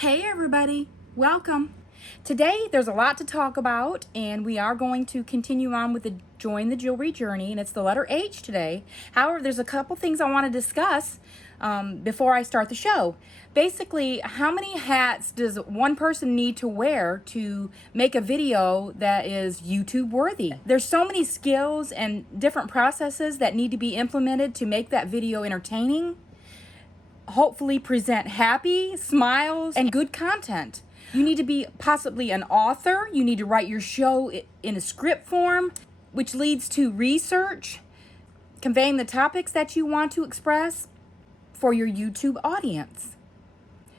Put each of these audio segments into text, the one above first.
Hey everybody, welcome. Today there's a lot to talk about and we are going to continue on with the Join the Jewelry journey, and it's the letter H today. However, there's a couple things I want to discuss before I start the show. Basically, how many hats does one person need to wear to make a video that is YouTube worthy? There's so many skills and different processes that need to be implemented to make that video entertaining, hopefully present happy smiles and good content. You need to be possibly an author. You need to write your show in a script form, which leads to research, conveying the topics that you want to express for your YouTube audience.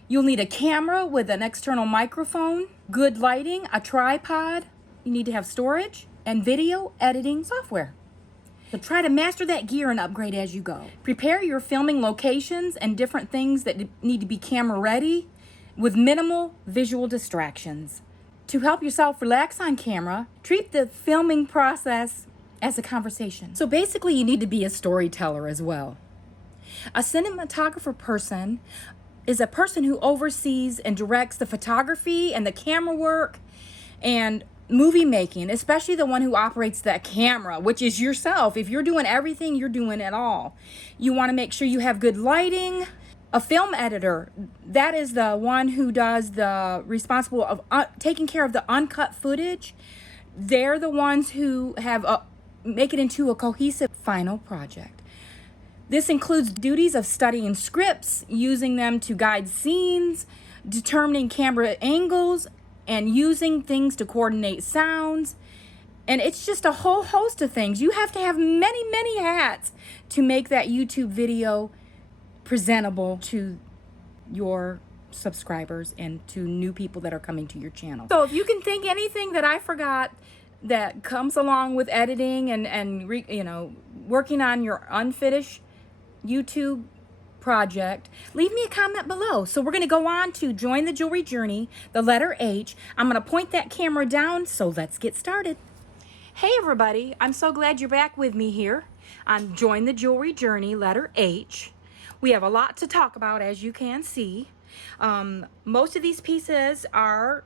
You'll need a camera with an external microphone, good lighting, a tripod. You need to have storage and video editing software. So try to master that gear and upgrade as you go. Prepare your filming locations and different things that need to be camera ready with minimal visual distractions. To help yourself relax on camera, treat the filming process as a conversation. So basically you need to be a storyteller as well. A cinematographer person is a person who oversees and directs the photography and the camera work and movie making, especially the one who operates that camera, which is yourself. If you're doing everything, you're doing it all. You want to make sure you have good lighting. A film editor, that is the one who does the responsible of taking care of the uncut footage. They're the ones who have make it into a cohesive final project. This includes duties of studying scripts, using them to guide scenes, determining camera angles, and using things to coordinate sounds. And it's just a whole host of things. You have to have many hats to make that YouTube video presentable to your subscribers and to new people that are coming to your channel. So if you can think anything that I forgot that comes along with editing and working on your unfinished YouTube project, leave me a comment below. So we're going to go on to Join the Jewelry Journey, the letter H. I'm going to point that camera down, so let's get started. Hey everybody, I'm so glad you're back with me here on Join the Jewelry Journey, letter H. We have a lot to talk about, as you can see. Most of these pieces are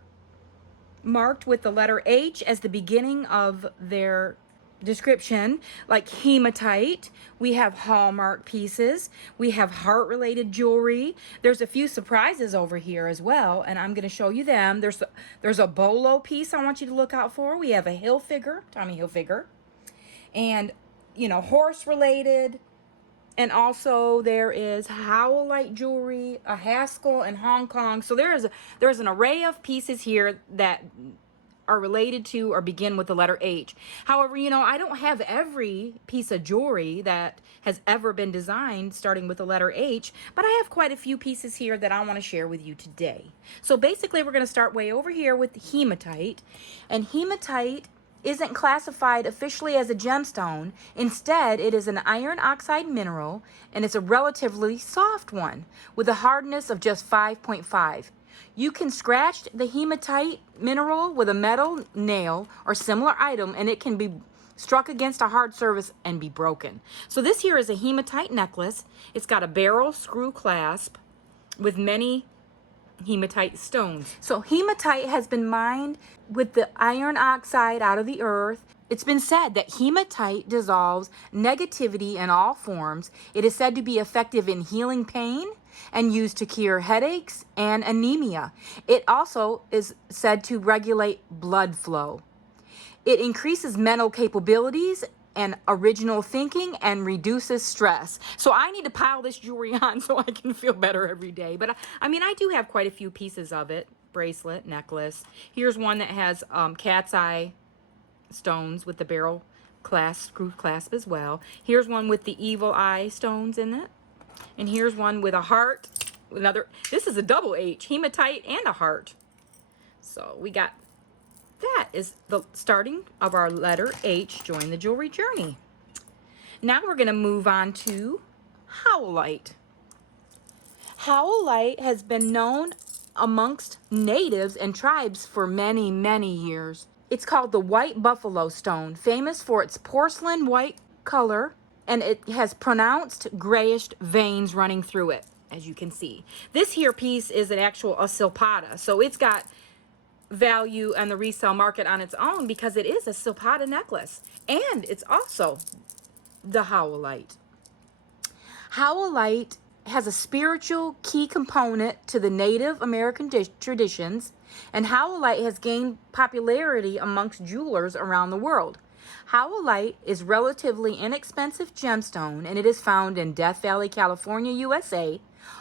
marked with the letter H as the beginning of their description, like hematite. We have Hallmark pieces. We have heart-related jewelry. There's a few surprises over here as well, and I'm going to show you them. There's a BOLO piece I want you to look out for. We have a Hilfiger, Tommy Hilfiger, and horse-related. And also there is Howlite jewelry, a Haskell, and Hong Kong. So there's an array of pieces here that are related to or begin with the letter H. However, I don't have every piece of jewelry that has ever been designed starting with the letter H, but I have quite a few pieces here that I want to share with you today. So basically we're going to start way over here with hematite. And hematite isn't classified officially as a gemstone. Instead, it is an iron oxide mineral, and it's a relatively soft one with a hardness of just 5.5. You can scratch the hematite mineral with a metal nail or similar item, and it can be struck against a hard surface and be broken. So this here is a hematite necklace. It's got a barrel screw clasp with many hematite stones. So hematite has been mined with the iron oxide out of the earth. It's been said that hematite dissolves negativity in all forms. It is said to be effective in healing pain and used to cure headaches and anemia. It also is said to regulate blood flow. It increases mental capabilities and original thinking and reduces stress. So I need to pile this jewelry on so I can feel better every day. But I do have quite a few pieces of it. Bracelet, necklace. Here's one that has cat's eye stones with the barrel screw clasp as well. Here's one with the evil eye stones in it. And here's one with a heart. This is a double H, hematite and a heart. So we got, that is the starting of our letter H, Join the Jewelry Journey. Now we're going to move on to Howlite. Howlite has been known amongst natives and tribes for many years. It's called the white buffalo stone, famous for its porcelain white color, and it has pronounced grayish veins running through it. as you can see. This here piece is a silpata, so it's got value on the resale market on its own because it is a silpata necklace, and it's also the howlite. Howlite has a spiritual key component to the Native American traditions, and howlite has gained popularity amongst jewelers around the world. Howlite is relatively inexpensive gemstone, and it is found in Death Valley, California, USA,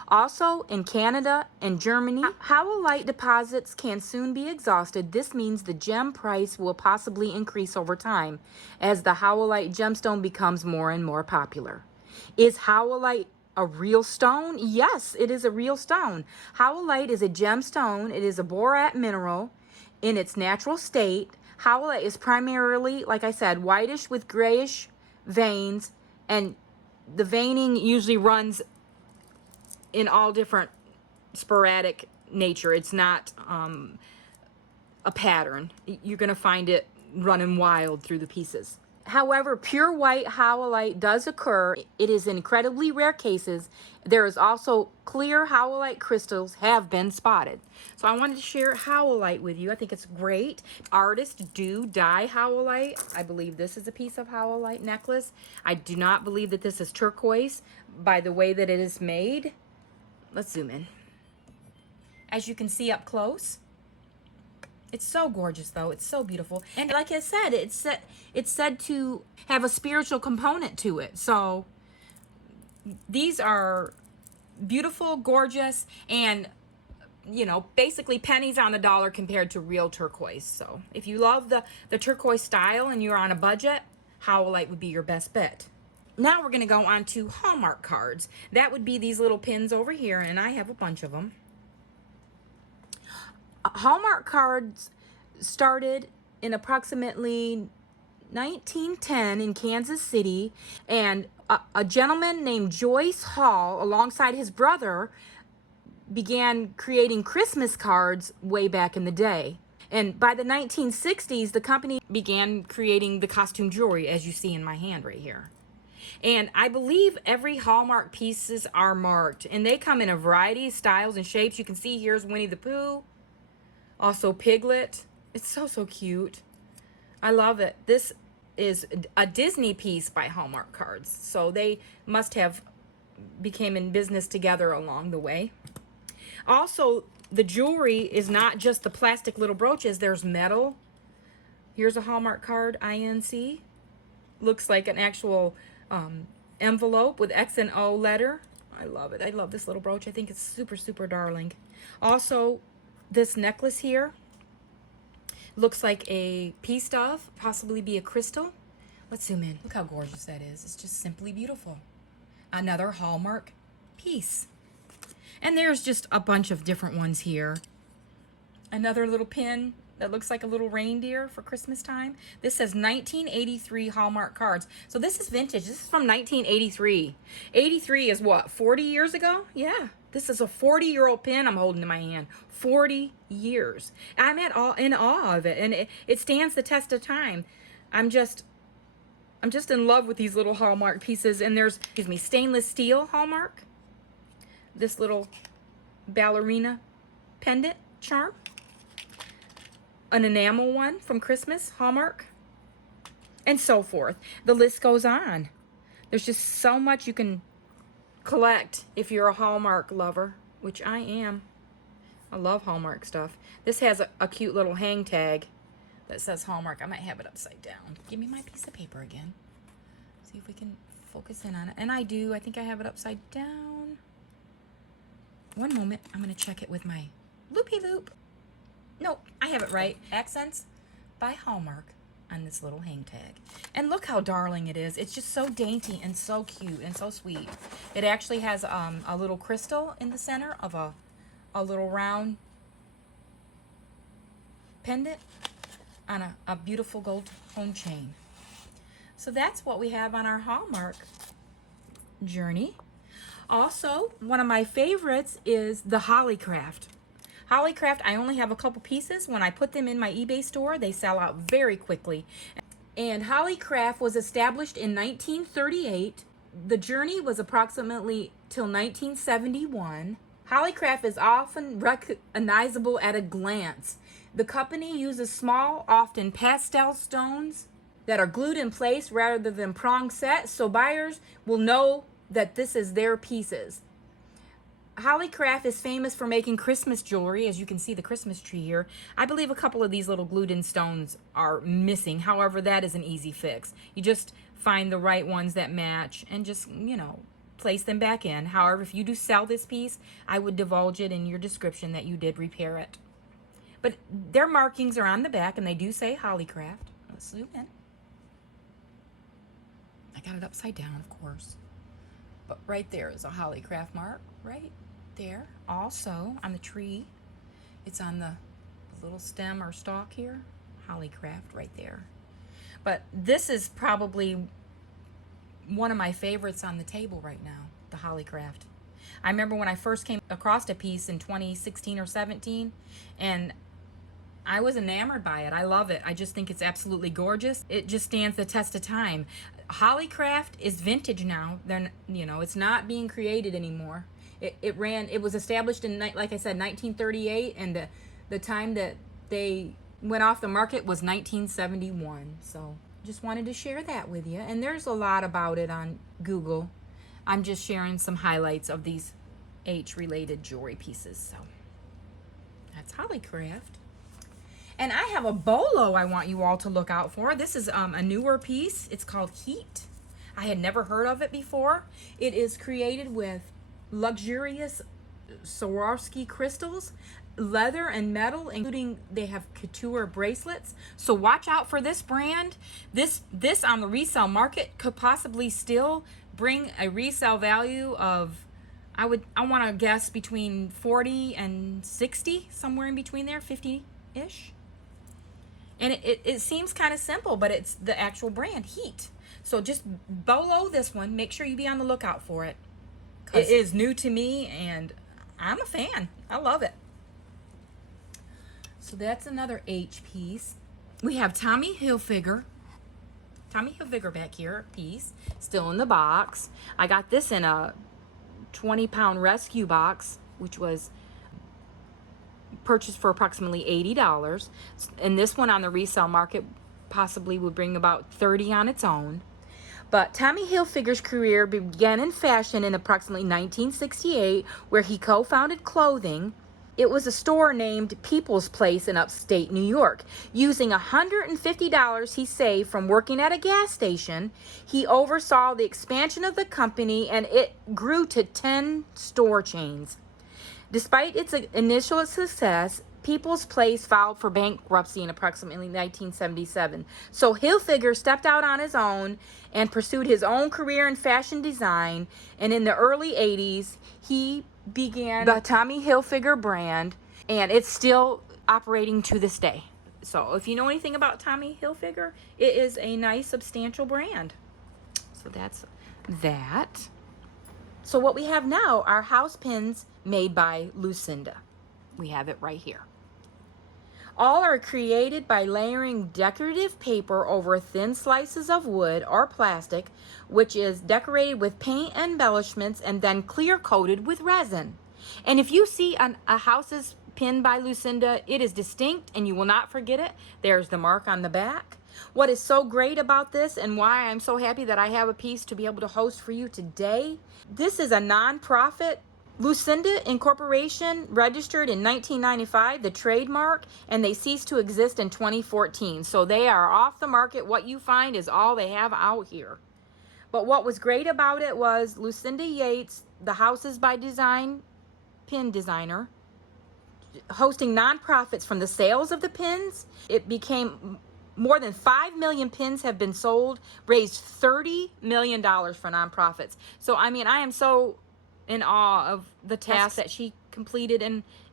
also in Canada and Germany. Howlite deposits can soon be exhausted. This means the gem price will possibly increase over time as the howlite gemstone becomes more and more popular. Is howlite a real stone? Yes, it is a real stone. Howlite is a gemstone. It is a borat mineral in its natural state. Howlite is primarily, like I said, whitish with grayish veins, and the veining usually runs in all different sporadic nature. It's not a pattern. You're going to find it running wild through the pieces. However, pure white howlite does occur. It is in incredibly rare cases. There is also clear howlite crystals have been spotted. So I wanted to share howlite with you. I think it's great. Artists do dye howlite. I believe this is a piece of howlite necklace. I do not believe that this is turquoise by the way that it is made. Let's zoom in. As you can see up close, it's so gorgeous, though. It's so beautiful. And like I said, it's said to have a spiritual component to it. So these are beautiful, gorgeous, and, you know, basically pennies on the dollar compared to real turquoise. So if you love the turquoise style and you're on a budget, howlite would be your best bet. Now we're going to go on to Hallmark cards. That would be these little pins over here, and I have a bunch of them. Hallmark cards started in approximately 1910 in Kansas City, and a gentleman named Joyce Hall, alongside his brother, began creating Christmas cards way back in the day. And by the 1960s, the company began creating the costume jewelry, as you see in my hand right here. And I believe every Hallmark pieces are marked, and they come in a variety of styles and shapes. You can see here's Winnie the Pooh. Also Piglet. It's so, so cute. I love it. This is a Disney piece by Hallmark Cards. So they must have became in business together along the way. Also, the jewelry is not just the plastic little brooches. There's metal. Here's a Hallmark card, INC. Looks like an actual envelope with X and O letter. I love it. I love this little brooch. I think it's super, super darling. Also, this necklace here looks like a piece of, possibly be a crystal. Let's zoom in. Look how gorgeous that is. It's just simply beautiful. Another Hallmark piece. And there's just a bunch of different ones here. Another little pin that looks like a little reindeer for Christmas time. This says 1983 Hallmark cards. So this is vintage. This is from 1983. 83 is what, 40 years ago? Yeah. This is a 40-year-old pin I'm holding in my hand. 40 years. I'm in awe of it, and it stands the test of time. I'm just in love with these little Hallmark pieces. And there's, stainless steel Hallmark. This little ballerina pendant charm. An enamel one from Christmas, Hallmark, and so forth. The list goes on. There's just so much you can collect if you're a Hallmark lover, which I am. I love Hallmark stuff. This has a cute little hang tag that says Hallmark. I might have it upside down. Give me my piece of paper again. See if we can focus in on it. And I do. I think I have it upside down. One moment. I'm going to check it with my loopy loop. No, I have it right. Accents by Hallmark on this little hang tag. And look how darling it is. It's just so dainty and so cute and so sweet. It actually has a little crystal in the center of a little round pendant on a beautiful gold home chain. So that's what we have on our Hallmark journey. Also, one of my favorites is the Hollycraft. Hollycraft, I only have a couple pieces. When I put them in my eBay store, they sell out very quickly. And Hollycraft was established in 1938. The journey was approximately till 1971. Hallmark is often recognizable at a glance. The company uses small, often pastel stones that are glued in place rather than prong set, so buyers will know that this is their pieces. Hallmark is famous for making Christmas jewelry. As you can see the Christmas tree here. I believe a couple of these little glued in stones are missing. However, that is an easy fix. You just find the right ones that match and just, place them back in. However, if you do sell this piece, I would divulge it in your description that you did repair it. But their markings are on the back and they do say Hallmark. Let's zoom in. I got it upside down, of course. But right there is a Hallmark mark, right there. Also on the tree, it's on the little stem or stalk here, Hallmark right there. But this is probably one of my favorites on the table right now, the Hallmark. I remember when I first came across a piece in 2016 or 17, and I was enamored by it. I love it. I just think it's absolutely gorgeous. It just stands the test of time. Hallmark is vintage now. It's not being created anymore. It was established in, like I said, 1938, and the time that they went off the market was 1971. So just wanted to share that with you. And there's a lot about it on Google. I'm just sharing some highlights of these H-related jewelry pieces. So that's Hallmark. And I have a BOLO I want you all to look out for. This is a newer piece. It's called Heat. I had never heard of it before. It is created with luxurious Swarovski crystals, leather and metal, including they have couture bracelets. So watch out for this brand. This on the resale market could possibly still bring a resale value of, I want to guess between 40 and 60, somewhere in between there, 50-ish. And it seems kind of simple, but it's the actual brand, Heat. So just BOLO this one. Make sure you be on the lookout for it. It is new to me, and I'm a fan. I love it. So that's another H piece. We have Tommy Hilfiger back here, piece. Still in the box. I got this in a 20-pound rescue box, which was purchased for approximately $80, and this one on the resale market possibly would bring about $30 on its own. But Tommy Hilfiger's career began in fashion in approximately 1968, where he co-founded clothing. It was a store named People's Place in upstate New York. Using $150 he saved from working at a gas station, he oversaw the expansion of the company, and it grew to 10 store chains. Despite its initial success, People's Place filed for bankruptcy in approximately 1977. So Hilfiger stepped out on his own and pursued his own career in fashion design. And in the early 80s, he began the Tommy Hilfiger brand, and it's still operating to this day. So if you know anything about Tommy Hilfiger, it is a nice, substantial brand. So that's that. So what we have now are house pins made by Lucinda. We have it right here. All are created by layering decorative paper over thin slices of wood or plastic, which is decorated with paint embellishments and then clear coated with resin. And if you see a house's pin by Lucinda, it is distinct and you will not forget it. There's the mark on the back. What is so great about this, and why I'm so happy that I have a piece to be able to host for you today, this is a nonprofit. Lucinda Incorporation registered in 1995, the trademark, and they ceased to exist in 2014. So they are off the market. What you find is all they have out here. But what was great about it was Lucinda Yates, the Houses by Design pin designer, hosting nonprofits from the sales of the pins. It became more than 5 million pins have been sold, raised $30 million for nonprofits. So, I mean, I am so in awe of the task that she completed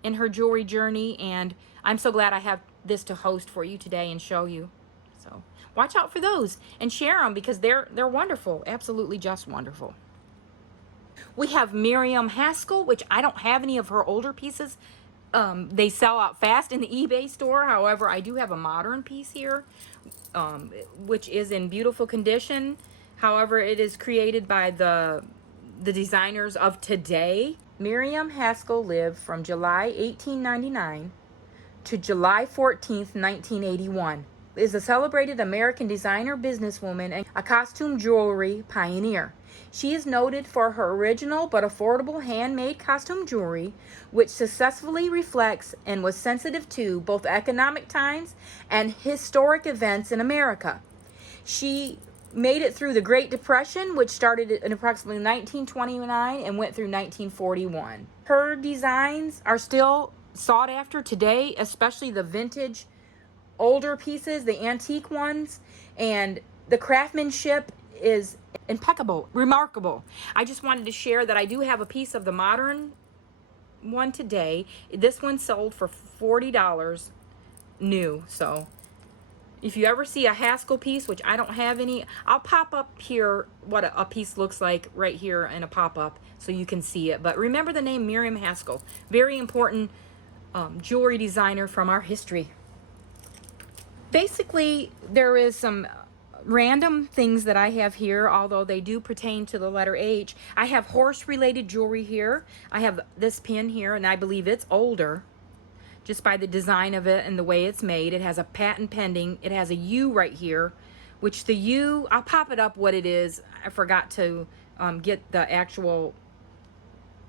in her jewelry journey, and I'm so glad I have this to host for you today and show you. So watch out for those and share them, because they're wonderful, absolutely just wonderful. We have Miriam Haskell, which I don't have any of her older pieces. They sell out fast in the eBay store. However, I do have a modern piece here, which is in beautiful condition. However, it is created by the the designers of today. Miriam Haskell lived from July 1899 to July 14th, 1981. Is a celebrated American designer, businesswoman, and a costume jewelry pioneer. She is noted for her original but affordable handmade costume jewelry, which successfully reflects and was sensitive to both economic times and historic events in America. She made it through the Great Depression, which started in approximately 1929 and went through 1941. Her designs are still sought after today, especially the vintage older pieces, the antique ones, and the craftsmanship is impeccable, remarkable. I just wanted to share that I do have a piece of the modern one today. This one sold for $40 new. So if you ever see a Haskell piece, which I don't have any, I'll pop up here what a piece looks like right here in a pop-up so you can see it. But remember the name Miriam Haskell, very important jewelry designer from our history. Basically, there is some random things that I have here, although they do pertain to the letter H. I have horse-related jewelry here. I have this pin here, and I believe it's older, just by the design of it and the way it's made. It has a patent pending. It has a U right here, which the U, I'll pop it up what it is. I forgot to get the actual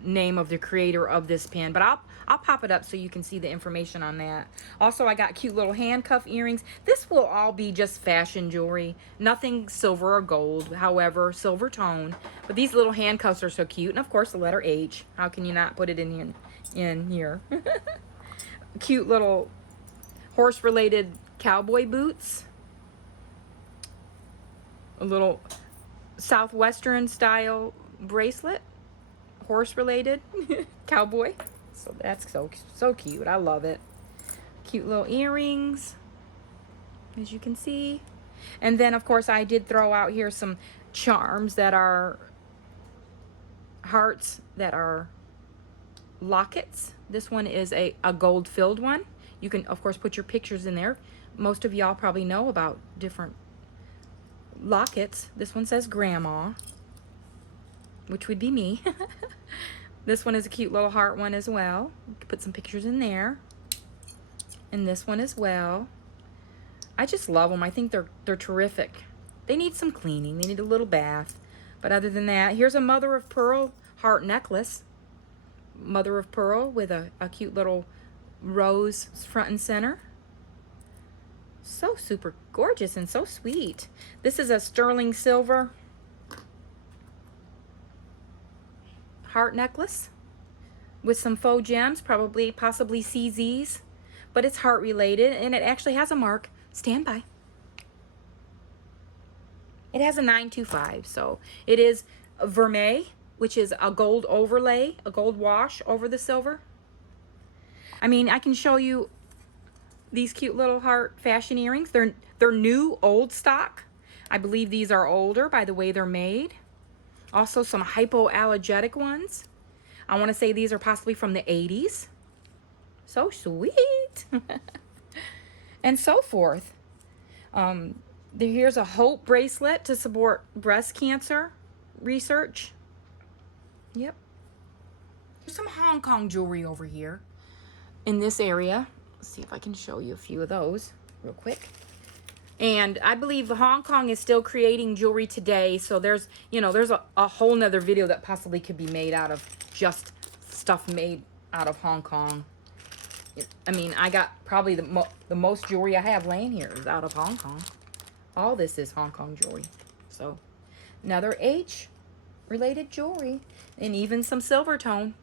name of the creator of this pin, but I'll pop it up so you can see the information on that. Also, I got cute little handcuff earrings. This will all be just fashion jewelry, nothing silver or gold, however, silver tone. But these little handcuffs are so cute, and of course the letter H. How can you not put it in here? Cute little horse-related cowboy boots. A little southwestern style bracelet. Horse-related cowboy. So that's so cute. I love it. Cute little earrings, as you can see. And then, of course, I did throw out here some charms that are hearts, that are lockets. This one is a gold-filled one. You can, of course, put your pictures in there. Most of y'all probably know about different lockets. This one says Grandma, which would be me. This one is a cute little heart one as well. You can put some pictures in there. And this one as well. I just love them. I think they're terrific. They need some cleaning. They need a little bath. But other than that, here's a mother of pearl heart necklace. Mother of pearl with a cute little rose front and center. So super gorgeous and so sweet. This is a sterling silver heart necklace with some faux gems, possibly CZs, but it's heart related, and it actually has a mark. Stand by. It has a 925, so it is a vermeil, which is a gold overlay, a gold wash over the silver. I mean, I can show you these cute little heart fashion earrings. They're new, old stock. I believe these are older by the way they're made. Also some hypoallergenic ones. I want to say these are possibly from the 80s. So sweet. And so forth. Here's a hope bracelet to support breast cancer research. Yep. There's some Hong Kong jewelry over here in this area. Let's see if I can show you a few of those real quick. And I believe Hong Kong is still creating jewelry today. So there's a whole nother video that possibly could be made out of just stuff made out of Hong Kong. I mean, I got probably the most jewelry I have laying here is out of Hong Kong. All this is Hong Kong jewelry. So another H related jewelry, and even some silver tone.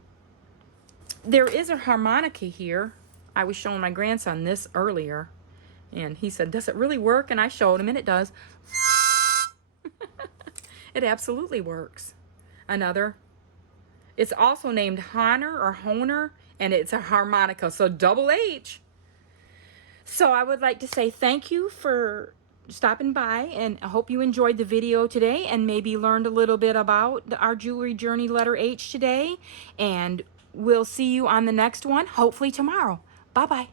There is a harmonica here. I was showing my grandson this earlier, and he said, does it really work? And I showed him, and it does. It absolutely works. Another. It's also named Honor or Honer, and it's a harmonica, so double H. So I would like to say thank you for stopping by, and I hope you enjoyed the video today and maybe learned a little bit about our jewelry journey letter H today. And we'll see you on the next one, hopefully tomorrow. Bye-bye.